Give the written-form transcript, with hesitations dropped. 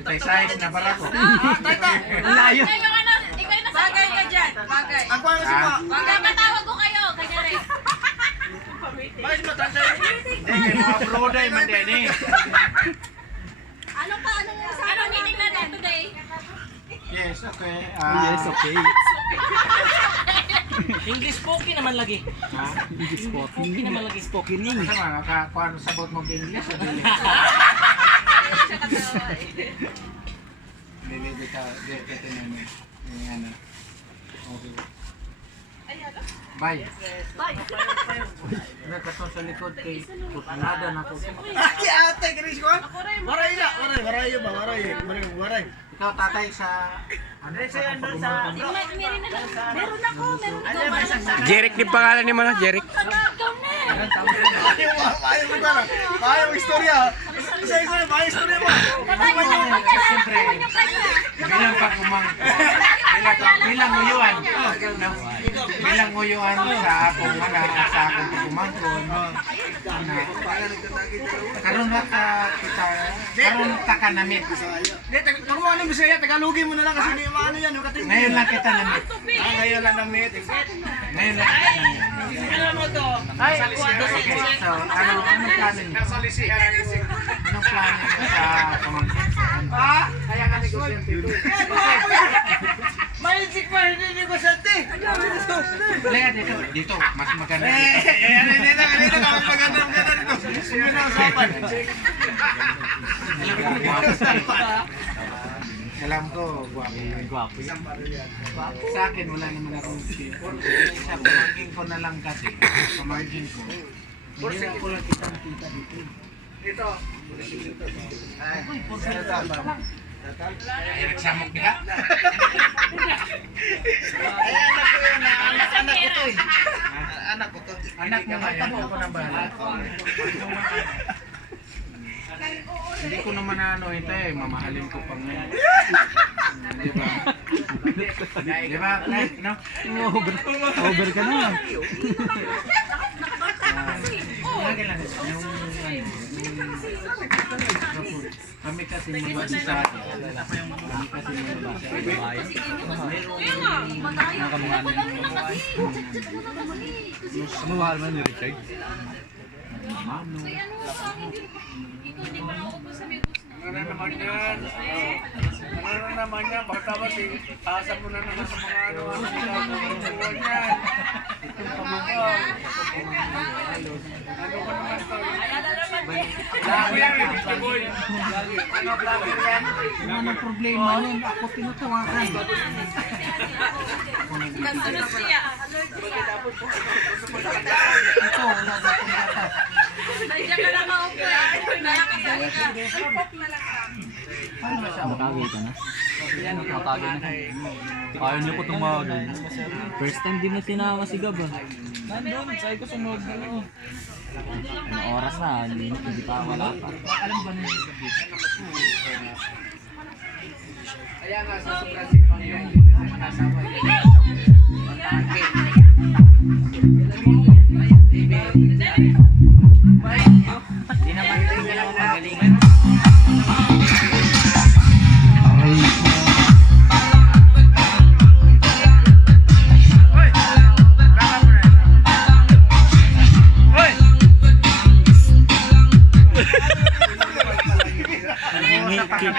size na barako. Layo. Bagay ka dyan. Bagay. Ako ang si Ma. Bagay, matawag ko kayo. Kanya rin. Bakit si matanda yun? Hindi, mga broday man din eh. Anong meeting natin today? Yes, okay. Yes, okay. English spoken naman lagi. Ha? English spoken. Spoken naman lagi spoken Sa English. mga kakakuan sabot mo English. Dili kita namin. Ano. Okay. Bye. Nagkatong sa likod kay putanada na ko. Aki ate, Chris ko. Waray na, waray ba? Waray. Ikaw tatay sa ano sa pagbubuhat? Meron ako. Jeric din pangalan ni Mana, Jeric. Ayaw mo ba? Ayaw istorya. Isa-isa, ayaw istorya mo. Siyempre, bilang pagkumangko, bilang nguyuan, bilang nguyuan sa akong sa akong pagkumangko, karon na kita, karon ta ka namit. Kung mo ano Bisaya, Tagalogin mo na lang kasi hindi maano yan. Ngayon lang kita namit. Ngayon lang namit. Ngayon lang kita namit. Alam mo to. Ay, okay. So, anong plano niyo? Anong plano niyo sa pamangkin? Kaya ka negosyante ito. Maisik pa, hindi negosyante. Kaya dito, mas maganda dito. Dito ka, maganda dito. Sige na, usapan. Alam ko, guwapo yan. Sa akin, wala naman akong sa pamangkin ko na lang kasi. Pamangkin ko. Hindi ako lang kitang-kita dito. Dito. Ay, pursa tama. Nagsamok nila? Ay, anak ko yun. Anak ko to eh. Anak ko to. Anak mo ngayon, ako na bahala. Hindi ko naman ano ito eh, mamahalin ko pa ngayon. Di ba? Di ba? No? Over ka na. Lagi lang. Kami kasi mabasa sa atin. Kami kasi mabasa sa bayan. Ano mahal man ni Richard? Mano. Ano naman yan? Ano naman yan? Baka tapos asa mo na naman sa mga ano. Buwan yan. Itong pamangko. Ano ka naman to? Lagi yan, Mr. Boy. Ano, vlogger yan? Anong problema nun? Ako tinatawakan. Ano siya? Ito, wala na akong bata. Nandiyan ka lang ako po. Nalakasan ka. Paano siya? Nakagay ka na? Nakagay na. Ayaw niyo ko tumawagin. First time din na sinama si Gab ah. Nandun, sabi ko sunod na. Ang oras na, hindi pa wala pa. Alam ba na yung gabi? Kaya nga, sa sobrang pang yung mag-asawa. Hindi naman tinggal ako magalingan. Keep